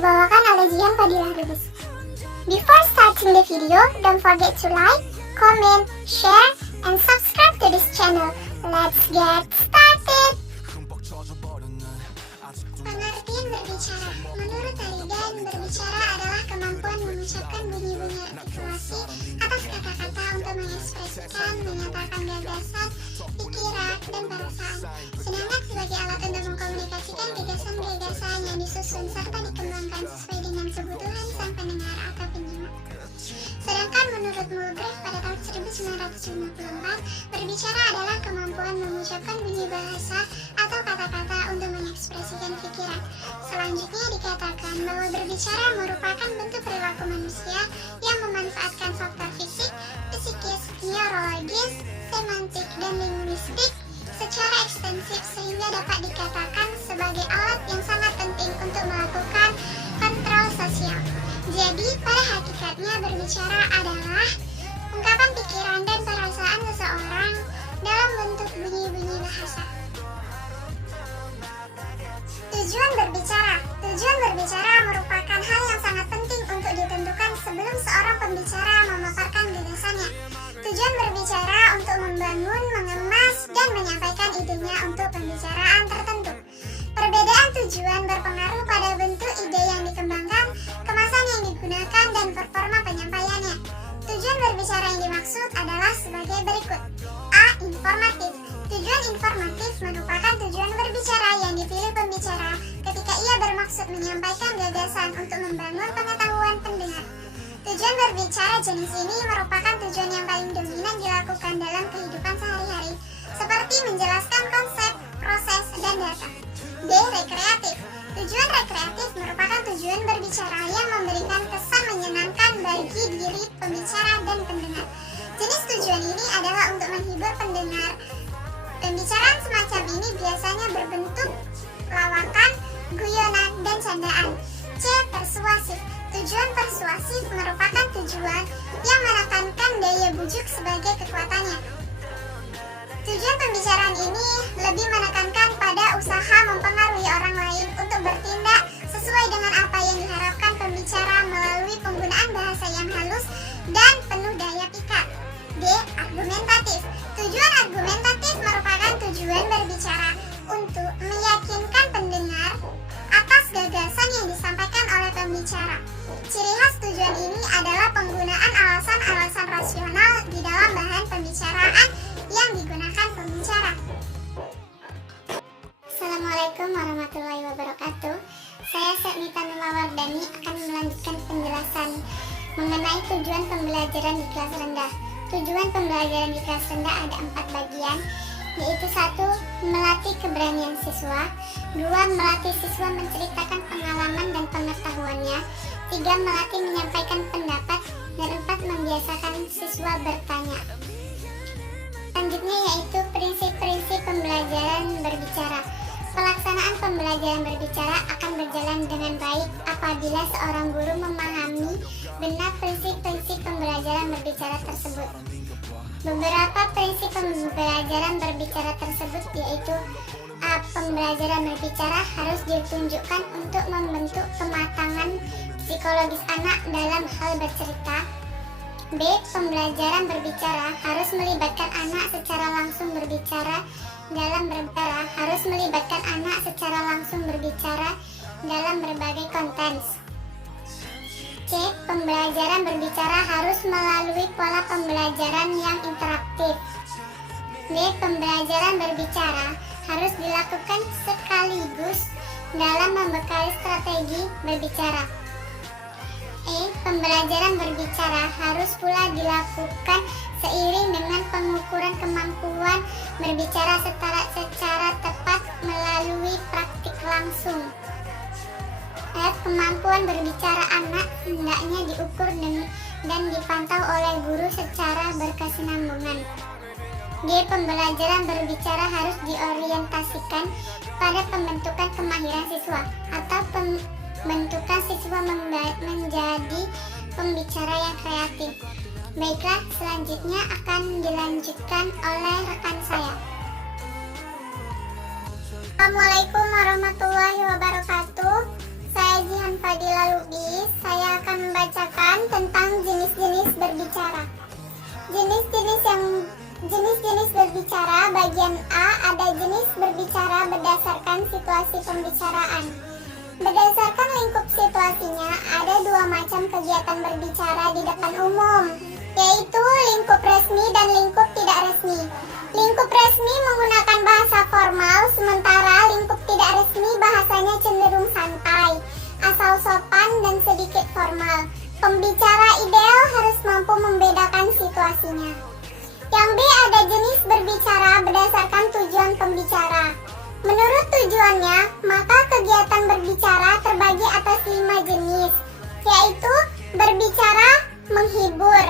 dibawakan oleh Jihan Fadilah Lubis. Before starting the video, don't forget to like, comment, share, and subscribe to this channel. Let's get started! Pengertian berbicara. Menurut Halidan, berbicara adalah kemampuan mengucapkan bunyi-bunyi artikulasi atas kata-kata untuk mengekspresikan, menyatakan gagasan, pikiran, dan perasaan. Sedangkan sebagai alat untuk mengkomunikasikan gagasan-gagasan yang disusun serta dikembangkan sesuai dengan kebutuhan sang pendengar atau penyimak. Sedangkan menurut Mulgrave pada tahun 1954, berbicara adalah kemampuan mengucapkan bunyi bahasa atau kata-kata untuk mengekspresikan pikiran. Selanjutnya dikatakan bahwa berbicara merupakan bentuk perilaku manusia yang memanfaatkan faktor fisik, psikis, neurologis, semantik, dan linguistik secara ekstensif sehingga dapat dikatakan sebagai alat yang sangat penting untuk melakukan kontrol sosial. Jadi, pada hakikatnya berbicara adalah ungkapan pikiran dan perasaan seseorang dalam bentuk bunyi-bunyi bahasa. Tujuan berbicara. Tujuan berbicara merupakan hal yang sangat penting untuk ditentukan sebelum seorang pembicara memaparkan gagasannya. Tujuan berbicara untuk membangun, mengemas, dan menyampaikan idenya untuk pembicaraan tertentu. Perbedaan tujuan berpengaruh pada bentuk ide yang dikembangkan, kemasan yang digunakan, dan performa penyampaiannya. Tujuan berbicara yang dimaksud adalah sebagai berikut. A. Informatif. Tujuan informatif merupakan tujuan berbicara yang dipilih pembicara ketika ia bermaksud menyampaikan gagasan untuk membangun pengetahuan pendengar. Tujuan berbicara jenis ini merupakan tujuan yang paling dominan dilakukan dalam kehidupan sehari-hari, seperti menjelaskan konsep, proses, dan data. B. Rekreatif. Tujuan rekreatif merupakan tujuan berbicara yang memberikan kesan menyenangkan bagi diri pembicara dan pendengar. Jenis tujuan ini adalah untuk menghibur pendengar. Pembicaraan semacam ini biasanya berbentuk lawakan, guyonan, dan candaan. C. Persuasif. Tujuan persuasif merupakan tujuan yang menekankan daya bujuk sebagai kekuatannya. Tujuan pembicaraan ini lebih menekankan pada usaha mempengaruhi orang lain untuk bertindak sesuai dengan apa yang diharapkan pembicara melalui penggunaan bahasa yang halus dan penuh daya pikat. D. Argumentatif. Tujuan argumentatif merupakan tujuan berbicara untuk meyakinkan pendengar atas gagasan yang disampaikan oleh pembicara. Ciri khas tujuan ini adalah penggunaan alasan-alasan rasional di dalam bahan pembicaraan yang digunakan pembicara. Assalamualaikum warahmatullahi wabarakatuh. Saya Sepnita Nulawardani akan melanjutkan penjelasan mengenai tujuan pembelajaran di kelas rendah. Tujuan pembelajaran di kelas rendah ada 4 bagian, yaitu 1. Melatih keberanian siswa, 2. Melatih siswa menceritakan pengalaman dan pengetahuannya, 3. Melatih menyampaikan pendapat, dan 4. Membiasakan siswa bertanya. Selanjutnya yaitu prinsip-prinsip pembelajaran berbicara. Pelaksanaan pembelajaran berbicara akan berjalan dengan baik apabila seorang guru memahami benar prinsip-prinsip pembelajaran berbicara tersebut. Beberapa prinsip pembelajaran berbicara tersebut yaitu A. Pembelajaran berbicara harus ditunjukkan untuk membentuk kematangan psikologis anak dalam hal bercerita. B. Pembelajaran berbicara harus melibatkan anak secara langsung berbicara dalam berbicara harus melibatkan anak secara langsung berbicara dalam berbagai konten. C. Pembelajaran berbicara harus melalui pola pembelajaran yang interaktif. D. Pembelajaran berbicara harus dilakukan sekaligus dalam membekali strategi berbicara. E. Pembelajaran berbicara harus pula dilakukan seiring dengan pengukuran kemampuan berbicara secara tepat melalui praktik langsung. F. Kemampuan berbicara anak hendaknya diukur dan dipantau oleh guru secara berkesinambungan. G. Pembelajaran berbicara harus diorientasikan pada pembentukan kemahiran siswa atau pembentukan siswa menjadi pembicara yang kreatif. Baiklah, selanjutnya akan dilanjutkan oleh rekan saya. Assalamualaikum warahmatullahi wabarakatuh. Saya Jihan Fadila Lubis. Saya akan membacakan tentang jenis-jenis berbicara. Jenis-jenis berbicara bagian A, ada jenis berbicara berdasarkan situasi pembicaraan. Berdasarkan lingkup situasinya, ada dua macam kegiatan berbicara di depan umum, yaitu lingkup resmi dan lingkup tidak resmi. Lingkup resmi menggunakan bahasa formal, sementara lingkup tidak resmi bahasanya cenderung santai, asal sopan dan sedikit formal. Pembicara ideal harus mampu membedakan situasinya. Yang B, ada jenis berbicara berdasarkan tujuan pembicara. Menurut tujuannya, maka kegiatan berbicara terbagi atas 5 jenis, yaitu berbicara menghibur.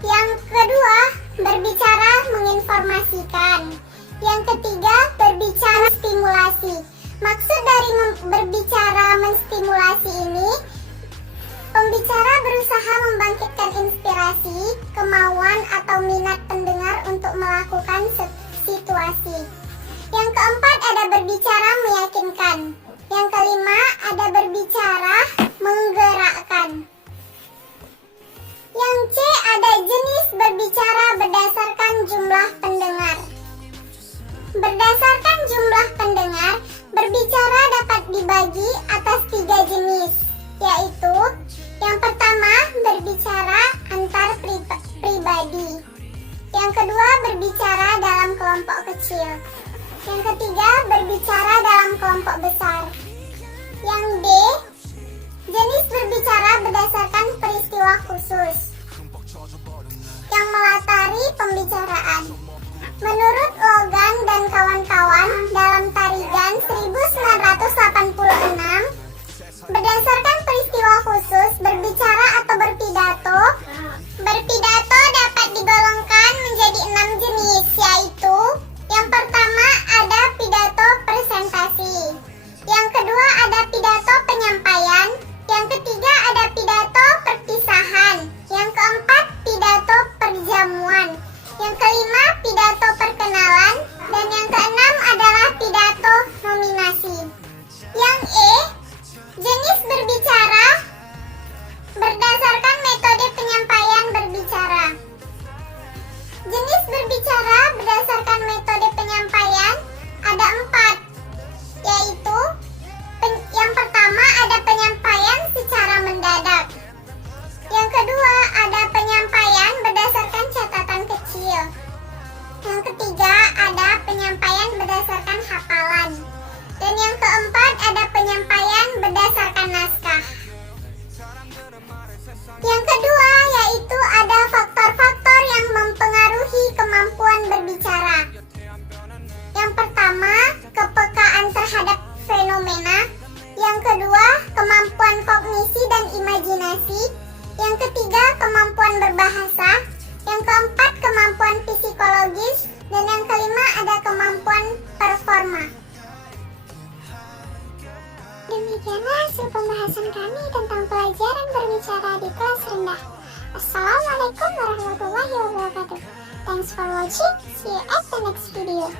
Yang kedua, berbicara menginformasikan. Yang ketiga, berbicara stimulasi. Maksud dari berbicara menstimulasi ini, pembicara berusaha membangkitkan inspirasi, kemauan atau minat pendengar untuk melakukan situasi. Yang keempat, ada berbicara meyakinkan. Yang kelima, ada berbicara menggerakkan. Yang C, ada jenis berbicara berdasarkan jumlah pendengar. Berdasarkan jumlah pendengar, berbicara dapat dibagi atas 3 jenis, yaitu yang pertama, berbicara antar pribadi. Yang kedua, berbicara dalam kelompok kecil. Yang ketiga, berbicara dalam kelompok besar. Yang D, jenis berbicara berdasarkan peristiwa khusus yang melatari pembicaraan. Menurut Logan dan kawan-kawan dalam Tarigan 1986, berdasarkan peristiwa khusus, berbicara atau berpidato dapat digolongkan menjadi 6 jenis, yaitu yang pertama ada pidato presentasi, yang kedua ada pidato penyampaian, yang ketiga ada pidato perpisahan, yang keempat pidato perjamuan, yang kelima pidato perkenalan, dan yang keenam adalah pidato nominasi. Yang E, jenis berbicara berdasarkan metode penyampaian berbicara. Jenis berbicara berdasarkan metode penyampaian ada 4, yaitu yang pertama ada penyampaian secara mendadak. Yang kedua ada penyampaian berdasarkan catatan kecil. Yang ketiga ada penyampaian berdasarkan hafalan. Dan yang keempat ada penyampaian berdasarkan naskah. Yang kedua yaitu ada faktor-faktor yang mempengaruhi kemampuan berbicara. Yang pertama, kepekaan terhadap fenomena. Yang kedua, kemampuan kognisi dan imajinasi. Yang ketiga, kemampuan berbahasa. Yang keempat, kemampuan psikologis. Dan yang kelima ada kemampuan performa. Demikianlah hasil pembahasan kami tentang pelajaran berbicara di kelas rendah. Assalamualaikum warahmatullahi wabarakatuh. Thanks for watching. See you at the next video.